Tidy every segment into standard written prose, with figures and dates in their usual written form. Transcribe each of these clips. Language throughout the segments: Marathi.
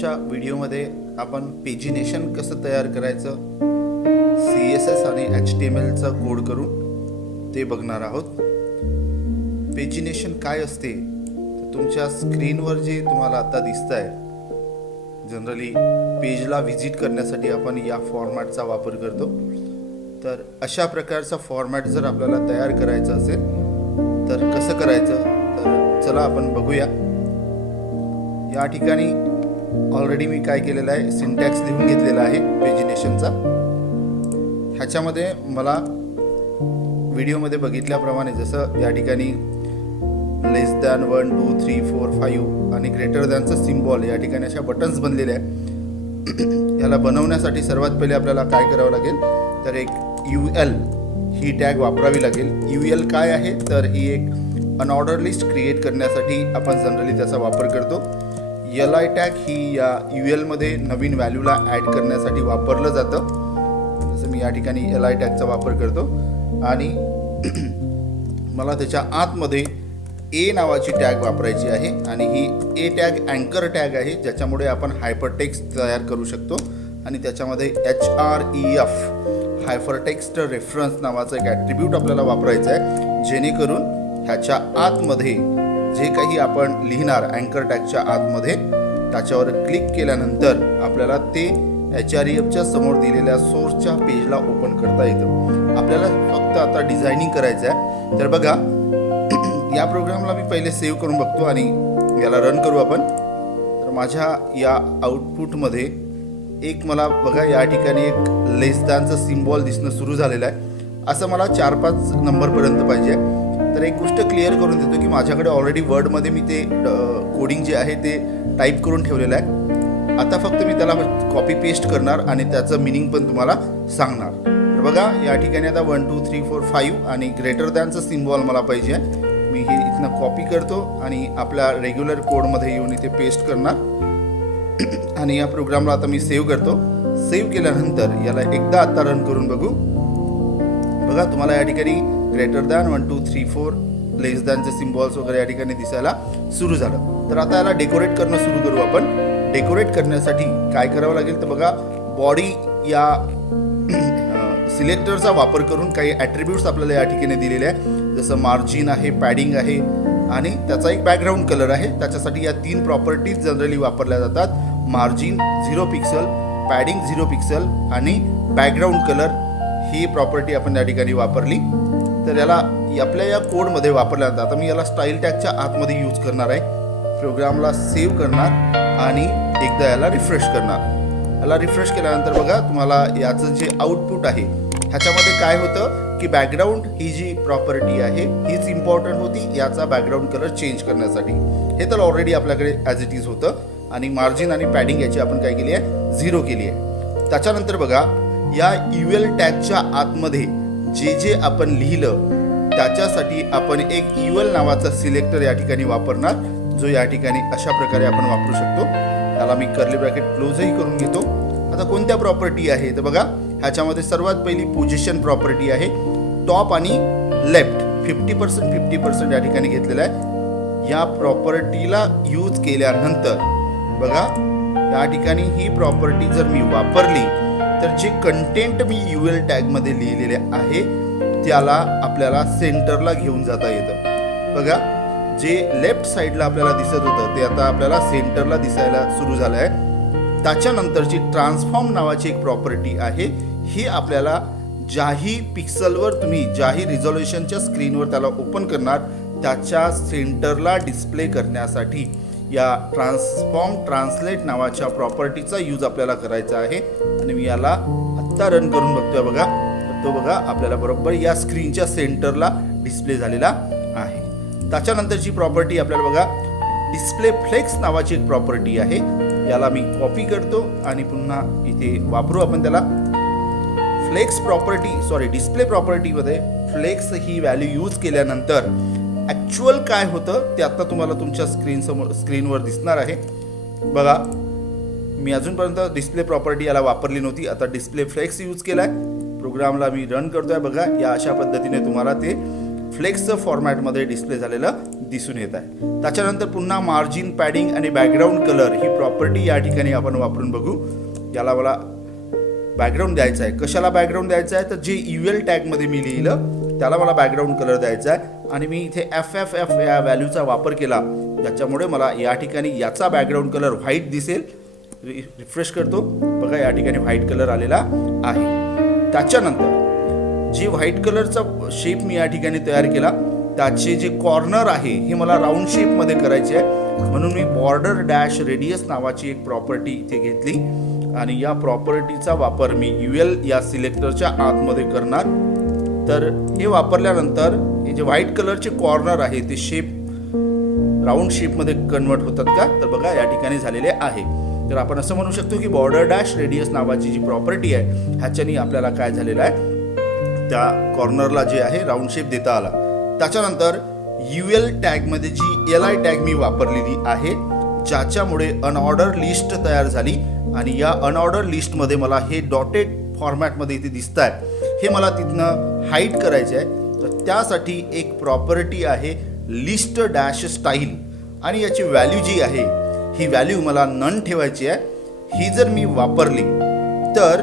आजच्या व्हिडिओमध्ये आपण पेजिनेशन कसं तयार करायचं, CSS आणि HTML चा कोड करून ते बघणार आहोत. पेजिनेशन काय असते तर तुमच्या स्क्रीनवर जे तुम्हाला आता दिसतंय, जनरली पेजला व्हिजिट करण्यासाठी आपण या फॉर्मॅटचा वापर करतो. तर अशा प्रकारचा फॉर्मॅट जर आपल्याला तयार करायचा असेल तर कसं करायचं, तर चला आपण बघूया. या ठिकाणी ऑलरेडी मी काय केलेलं आहे, सिंटॅक्स लिहून घेतलेला आहे पेजिनेशनचा. ह्याच्यामध्ये मला व्हिडिओमध्ये बघितल्याप्रमाणे जसं या ठिकाणी लेस दॅन 1 2 3 4 5 आणि ग्रेटर दॅनचं सिम्बॉल या ठिकाणी अशा बटन्स बनलेले आहे. याला बनवण्यासाठी सर्वात पहिले आपल्याला काय करावं लागेल, तर एक UL ही टॅग वापरावी लागेल. UL काय आहे, तर ही एक अनऑर्डर लिस्ट क्रिएट करण्यासाठी आपण जनरली त्याचा वापर करतो. LI टॅग ही या UL मध्ये नवीन व्हॅल्यूला ॲड करण्यासाठी वापरलं जातं. जसं मी या ठिकाणी LI टॅगचा वापर करतो आणि मला त्याच्या आतमध्ये A नावाची टॅग वापरायची आहे आणि ही A टॅग अँकर टॅग आहे, ज्याच्यामुळे आपण हायपरटेक्स्ट तयार करू शकतो. आणि त्याच्यामध्ये HREF हायपरटेक्स्ट रेफरन्स नावाचा एक ॲट्रिब्यूट आपल्याला वापरायचा आहे, जेणेकरून ह्याच्या आतमध्ये जे काही आपण लिहिणार अँकर टॅगच्या आतमध्ये, त्याच्यावर क्लिक केल्यानंतर आपल्याला ते HREFच्या समोर दिलेल्या सोर्सच्या पेजला ओपन करता येतं. आपल्याला फक्त आता डिझायनिंग करायचं आहे. तर बघा, या प्रोग्रामला मी पहिले सेव्ह करून बघतो आणि याला रन करू आपण. तर माझ्या या आउटपुटमध्ये एक मला बघा या ठिकाणी एक लेस दॅनचं सिम्बॉल दिसणं सुरू झालेलं आहे. असं मला 4-5 नंबरपर्यंत पाहिजे. तर एक गोष्ट क्लिअर करून देतो की माझ्याकडे ऑलरेडी वर्डमध्ये मी ते कोडिंग जे आहे ते टाईप करून ठेवलेलं आहे. आता फक्त मी त्याला कॉपी पेस्ट करणार आणि त्याचं मिनिंग पण तुम्हाला सांगणार. तर बघा या ठिकाणी आता 1 2 3 4 5 आणि ग्रेटर दॅनचं सिम्बॉल मला पाहिजे. मी हे इथनं कॉपी करतो आणि आपल्या रेग्युलर कोडमध्ये येऊन इथे पेस्ट करणार आणि या प्रोग्रामला आता मी सेव्ह करतो. सेव्ह केल्यानंतर याला एकदा आता रन करून बघू. बघा तुम्हाला या ठिकाणी ग्रेटर दॅन 1 2 3 4 लेस दॅनचे सिम्बॉल्स वगैरे या ठिकाणी दिसायला सुरू झालं. तर आता याला डेकोरेट करणं सुरू करू आपण. डेकोरेट करण्यासाठी काय करावं लागेल, तर बघा बॉडी या सिलेक्टरचा वापर करून काही ॲट्रिब्यूट्स आपल्याला या ठिकाणी दिलेले आहे. जसं मार्जिन आहे, पॅडिंग आहे आणि त्याचा एक बॅकग्राऊंड कलर आहे. त्याच्यासाठी या 3 प्रॉपर्टीज जनरली वापरल्या जातात. मार्जिन 0 पिक्सल, पॅडिंग 0 पिक्सल आणि बॅकग्राऊंड कलर ही प्रॉपर्टी आपण या ठिकाणी वापरली. तर याला आपल्या या कोडमध्ये वापरल्या जातात. आता मी याला स्टाईल टॅगच्या आतमध्ये यूज करणार आहे. प्रोग्रामला सेव्ह करणार आणि एकदा याला रिफ्रेश करणार. याला रिफ्रेश केल्यानंतर बघा तुम्हाला याचं जे आउटपुट आहे ह्याच्यामध्ये काय होतं की बॅकग्राऊंड ही जी प्रॉपर्टी आहे हीच इम्पॉर्टंट होती याचा बॅकग्राऊंड कलर चेंज करण्यासाठी. हे तर ऑलरेडी आपल्याकडे ॲज इट इज होतं. आणि मार्जिन आणि पॅडिंग याची आपण काय केली आहे, 0 केली आहे. त्याच्यानंतर बघा या UL टॅगच्या आतमध्ये जे जे आपण लिहिलं त्याच्यासाठी आपण एक UL नावाचा सिलेक्टर या ठिकाणी वापरणार, जो या ठिकाणी अशा प्रकारे आपण वापरू शकतो. त्याला मी कर्ली ब्रॅकेट क्लोजही करून घेतो. आता कोणत्या प्रॉपर्टी आहे, तर बघा ह्याच्यामध्ये सर्वात पहिली पोझिशन प्रॉपर्टी आहे. टॉप आणि लेफ्ट 50% 50% या ठिकाणी घेतलेलं आहे. या प्रॉपर्टीला यूज केल्यानंतर बघा या ठिकाणी ही प्रॉपर्टी जर मी वापरली तर जे कंटेंट मी UL टॅगमध्ये लिहिलेले आहे त्याला आपल्याला सेंटरला घेऊन जाता येतं. बघा जे लेफ्ट साईडला आपल्याला दिसत होतं ते आता आपल्याला सेंटरला दिसायला सुरू झालं आहे. त्याच्यानंतरची ट्रान्सफॉर्म नावाची एक प्रॉपर्टी आहे. ही आपल्याला ज्याही पिक्सलवर तुम्ही ज्याही रिझॉल्युशनच्या स्क्रीनवर त्याला ओपन करणार त्याच्या सेंटरला डिस्प्ले करण्यासाठी या ट्रान्सफॉर्म ट्रान्सलेट नावाच्या प्रॉपर्टीचा यूज आपल्याला करायचा आहे. आणि मी याला आत्ता रन करून बघतोय. बघा तर तो बघा आपल्याला बरोबर या स्क्रीनच्या सेंटरला डिस्प्ले झालेला आहे. त्याच्यानंतरची प्रॉपर्टी आपल्याला बघा डिस्प्ले फ्लेक्स नावाची एक प्रॉपर्टी आहे. याला मी कॉपी करतो आणि पुन्हा इथे वापरू आपण त्याला. डिस्प्ले प्रॉपर्टीमध्ये फ्लेक्स ही व्हॅल्यू यूज केल्यानंतर ॲक्च्युअल काय होतं ते आता तुम्हाला तुमच्या स्क्रीनवर दिसणार आहे. बघा मी अजूनपर्यंत डिस्प्ले प्रॉपर्टी याला वापरली नव्हती. आता डिस्प्ले फ्लेक्स यूज केला आहे. प्रोग्रामला मी रन करतोय. बघा या अशा पद्धतीने तुम्हाला ते फ्लेक्सचं फॉर्मॅटमध्ये डिस्प्ले झालेलं दिसून येत आहे. त्याच्यानंतर पुन्हा मार्जिन, पॅडिंग आणि बॅकग्राऊंड कलर ही प्रॉपर्टी या ठिकाणी आपण वापरून बघू. याला मला बॅकग्राऊंड द्यायचा आहे. कशाला बॅकग्राऊंड द्यायचा आहे तर जे UL टॅगमध्ये मी लिहिलं त्याला मला बॅकग्राऊंड कलर द्यायचा आहे आणि मी इथे FFF या व्हॅल्यूचा वापर केला, ज्याच्यामुळे मला या ठिकाणी याचा बॅकग्राऊंड कलर व्हाईट दिसेल. रिफ्रेश करतो, बघा या ठिकाणी व्हाईट कलर आलेला आहे. त्याच्यानंतर जे व्हाईट कलरचा शेप मी या ठिकाणी तयार केला त्याचे जे कॉर्नर आहे हे मला राऊंड शेपमध्ये करायचे आहे, म्हणून मी बॉर्डर डॅश रेडियस नावाची एक प्रॉपर्टी इथे घेतली आणि या प्रॉपर्टीचा वापर मी UL या सिलेक्टरच्या आतमध्ये करणार. तर हे वापरल्यानंतर हे जे व्हाईट कलरचे कॉर्नर आहे ते शेप राऊंड शेपमध्ये कन्वर्ट होतात का, तर बघा या ठिकाणी झालेले आहे. तर आपण असं म्हणू शकतो की बॉर्डर डॅश रेडियस नावाची जी प्रॉपर्टी आहे ह्याच्यानी आपल्याला काय झालेलं आहे, त्या कॉर्नरला जे आहे राऊंड शेप देता आला. त्याच्यानंतर UL टॅगमध्ये जी LI टॅग मी वापरलेली आहे, ज्याच्यामुळे अनऑर्डर लिस्ट तयार झाली आणि या अनऑर्डर लिस्टमध्ये मला हे डॉटेड फॉर्मॅटमध्ये इथे दिसत आहे, हे मला तिथनं हाईड करायचे आहे. तर त्यासाठी एक प्रॉपर्टी आहे लिस्ट डॅश स्टाईल आणि याची व्हॅल्यू जी आहे ही व्हॅल्यू मला नन ठेवायची आहे. ही जर मी वापरली तर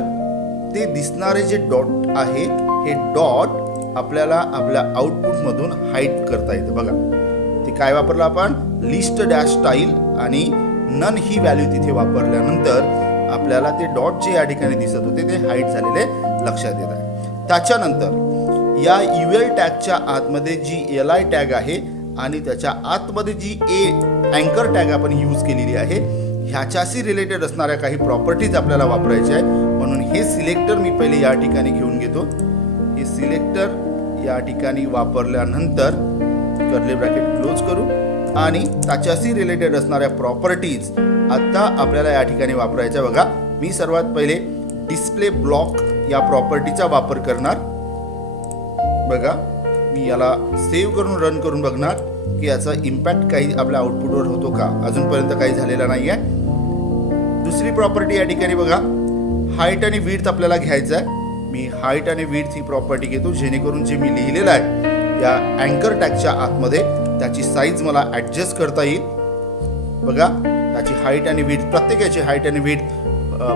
ते दिसणारे जे डॉट आहे हे डॉट आपल्याला आपल्या आउटपुटमधून हाईड करता येते. बघा ते काय वापरलं आपण, लिस्ट डॅश स्टाईल आणि नन ही व्हॅल्यू तिथे वापरल्यानंतर आपल्याला ते डॉट जे या ठिकाणी दिसत होते ते हाईड झालेले लक्षात येत आहे. त्याच्यानंतर या UL टॅगच्या आतमध्ये जी LI टॅग आहे आणि त्याच्या आतमध्ये जी अँकर टॅग आपण यूज केलेली आहे ह्याच्याशी रिलेटेड असणाऱ्या काही प्रॉपर्टीज आपल्याला वापरायच्या आहे. म्हणून हे सिलेक्टर मी पहिले या ठिकाणी घेऊन घेतो. हे सिलेक्टर या ठिकाणी वापरल्यानंतर कर्ली ब्रॅकेट क्लोज करू आणि त्याच्याशी रिलेटेड असणाऱ्या प्रॉपर्टीज आता आपल्याला या ठिकाणी वापरायच्या. बघा मी सर्वात पहिले डिस्प्ले ब्लॉक या प्रॉपर्टीचा वापर करणार. बघा मी याला सेव्ह करून रन करून बघणार की याचा इम्पॅक्ट काही आपल्या आउटपुटवर होतो का. अजूनपर्यंत काही झालेला नाही आहे. दुसरी प्रॉपर्टी या ठिकाणी बघा हाईट आणि विड्थ आपल्याला घ्यायचं आहे. मी हाईट आणि विड्थ ही प्रॉपर्टी घेतो जेणेकरून जे मी लिहिलेलं आहे या अँकर टॅगच्या आतमध्ये त्याची साईज मला ॲडजस्ट करता येईल. बघा त्याची हाईट आणि विड्थ, प्रत्येकाची हाईट आणि विड्थ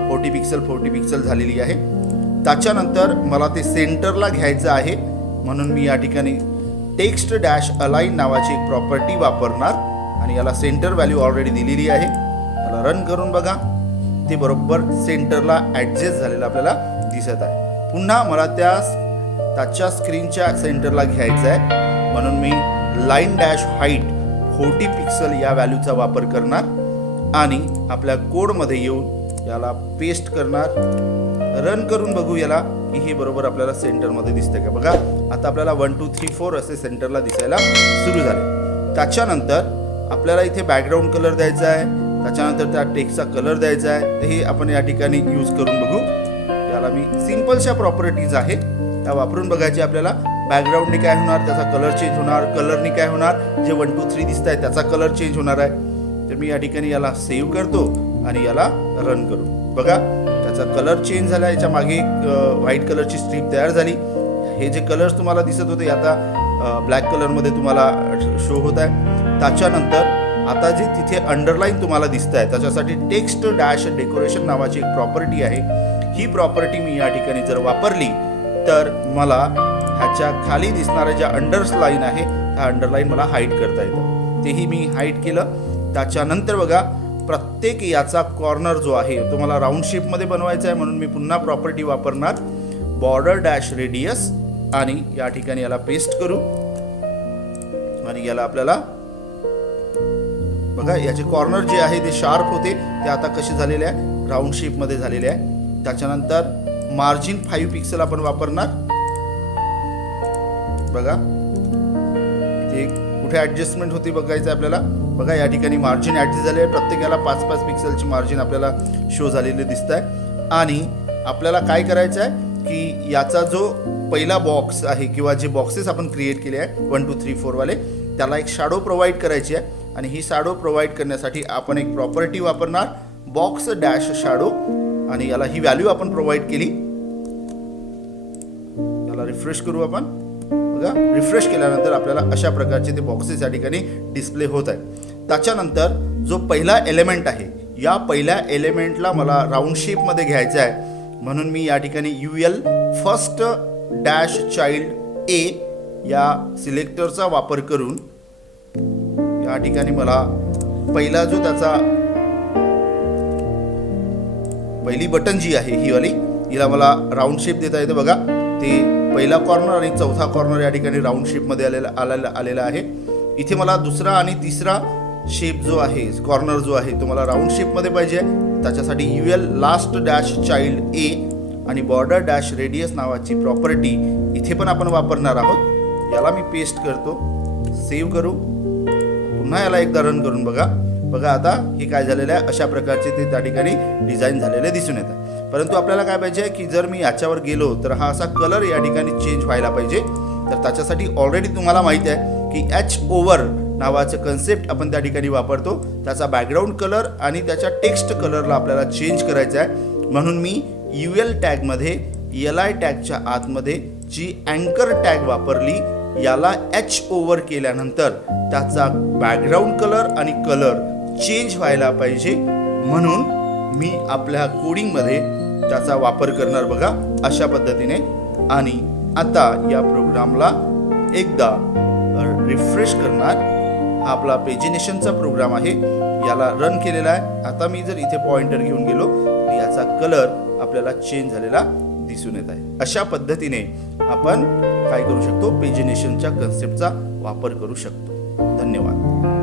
40 पिक्सल झालेली आहे. त्याच्यानंतर मला ते सेंटरला घ्यायचं आहे म्हणून मी या ठिकाणी टेक्स्ट डॅश अलाइन नावाची एक प्रॉपर्टी वापरणार आणि याला सेंटर व्हॅल्यू ऑलरेडी दिलेली आहे. याला रन करून बघा ते बरोबर सेंटरला ॲडजस्ट झालेलं आपल्याला दिसत आहे. पुन्हा मला त्याच्या स्क्रीनच्या सेंटरला घ्यायचं आहे म्हणून मी लाईन डॅश हाईट 40 पिक्सल या व्हॅल्यूचा वापर करणार आणि आपल्या कोडमध्ये येऊन याला पेस्ट करणार. रन करून बघू याला की हे बरोबर आपल्याला सेंटरमध्ये दिसतंय का. बघा आता आपल्याला 1 2 3 4 असे सेंटरला दिसायला सुरू झाले. त्याच्यानंतर आपल्याला इथे बॅकग्राऊंड कलर द्यायचा आहे, त्याच्यानंतर त्या टेक्स्टचा कलर द्यायचा आहे. तर हे आपण या ठिकाणी यूज करून बघू. याला मी सिम्पलच्या प्रॉपर्टीज आहे त्या वापरून बघायचे आपल्याला. बॅकग्राऊंडने काय होणार, त्याचा कलर चेंज होणार. कलरने काय होणार, जे 1 2 3 दिसत आहे त्याचा कलर चेंज होणार आहे. तर मी या ठिकाणी याला सेव्ह करतो आणि याला रन करू. बघा त्याचा कलर चेंज झाला. याच्या मागे व्हाईट कलरची स्ट्रीप तयार झाली. हे जे कलर्स तुम्हाला दिसत होते आता ब्लॅक कलरमध्ये तुम्हाला शो होत आहे. त्याच्यानंतर आता जे तिथे अंडरलाईन तुम्हाला दिसत आहे त्याच्यासाठी टेक्स्ट डॅश डेकोरेशन नावाची एक प्रॉपर्टी आहे. ही प्रॉपर्टी मी या ठिकाणी जर वापरली तर मला ह्याच्या खाली दिसणाऱ्या ज्या अंडरलाईन आहे त्या अंडरलाईन मला हाईड करता येतं. तेही मी हाईड केलं. त्याच्यानंतर बघा प्रत्येक याचा कॉर्नर जो आहे तो मला राऊंड शेपमध्ये बनवायचा आहे म्हणून मी पुन्हा प्रॉपर्टी वापरणार बॉर्डर डॅश रेडियस आणि या ठिकाणी याला पेस्ट करू आणि याला आपल्याला बघा याचे कॉर्नर जे आहे ते शार्प होते ते आता कसे झालेले आहे, राऊंड शेपमध्ये झालेले आहे. त्याच्यानंतर मार्जिन 5 पिक्सल आपण वापरणार. बघा इथे कुठे ॲडजस्टमेंट होती बघायचं आपल्याला. बघा या ठिकाणी मार्जिन ॲडजस्ट झाले आहे. प्रत्येकाला 5-5 पिक्सलची मार्जिन आपल्याला शो झालेले दिसत आहे. आणि आपल्याला काय करायचं आहे की याचा जो पहिला बॉक्स आहे किंवा जे बॉक्सेस आपण क्रिएट केले आहे 1 2 3 4 वाले त्याला एक शॅडो प्रोव्हाइड करायची आहे. आणि ही शॅडो प्रोव्हाइड करण्यासाठी आपण एक प्रॉपर्टी वापरणार बॉक्स डॅश शॅडो आणि याला ही व्हॅल्यू आपण प्रोव्हाइड केली. याला रिफ्रेश करू आपण. बघा रिफ्रेश केल्यानंतर आपल्याला अशा प्रकारचे ते बॉक्सेस या ठिकाणी डिस्प्ले होत आहे. त्याच्यानंतर जो पहिला एलिमेंट आहे, या पहिल्या एलिमेंटला मला राऊंड शेपमध्ये घ्यायचा आहे, म्हणून मी या ठिकाणी UL first dash child a या सिलेक्टरचा वापर करून या ठिकाणी मला पहिला जो त्याचा पहिली बटन जी आहे ही वाली, हिला मला राऊंड शेप देता येते. बघा ते पहिला कॉर्नर आणि चौथा कॉर्नर या ठिकाणी राऊंड शेपमध्ये आलेला आहे. इथे मला दुसरा आणि तिसरा शेप जो आहे, कॉर्नर जो आहे तो मला राऊंड शेपमध्ये पाहिजे. त्याच्यासाठी UL last dash child a आणि बॉर्डर डॅश रेडियस नावाची प्रॉपर्टी इथे पण आपण वापरणार आहोत. याला मी पेस्ट करतो, सेव्ह करू, पुन्हा याला एकदा रन करून बघा आता हे काय झालेलं आहे, अशा प्रकारचे ते त्या ठिकाणी डिझाईन झालेले दिसून येतात. परंतु आपल्याला काय पाहिजे की जर मी याच्यावर गेलो तर हा असा कलर या ठिकाणी चेंज व्हायला पाहिजे. तर त्याच्यासाठी ऑलरेडी तुम्हाला माहिती आहे की एच ओव्हर नावाचं कन्सेप्ट आपण त्या ठिकाणी वापरतो. त्याचा बॅकग्राऊंड कलर आणि त्याच्या टेक्स्ट कलरला आपल्याला चेंज करायचा आहे. म्हणून मी UL टॅगमध्ये LI टॅगच्या आतमध्ये जी अँकर टॅग वापरली, याला एच ओव्हर केल्यानंतर त्याचा बॅकग्राऊंड कलर आणि कलर चेंज व्हायला पाहिजे, म्हणून मी आपल्या कोडिंगमध्ये त्याचा वापर करणार. बघा अशा पद्धतीने. आणि आता या प्रोग्रामला एकदा रिफ्रेश करणार. हा आपला पेजिनेशनचा प्रोग्राम आहे, याला रन केलेला आहे. आता मी जर इथे पॉइंटर घेऊन गेलो तर याचा कलर आपल्याला चेंज झालेला दिसून येत आहे. अशा पद्धतीने आपण काय करू शकतो, पेजिनेशनच्या कन्सेप्टचा वापर करू शकतो. धन्यवाद.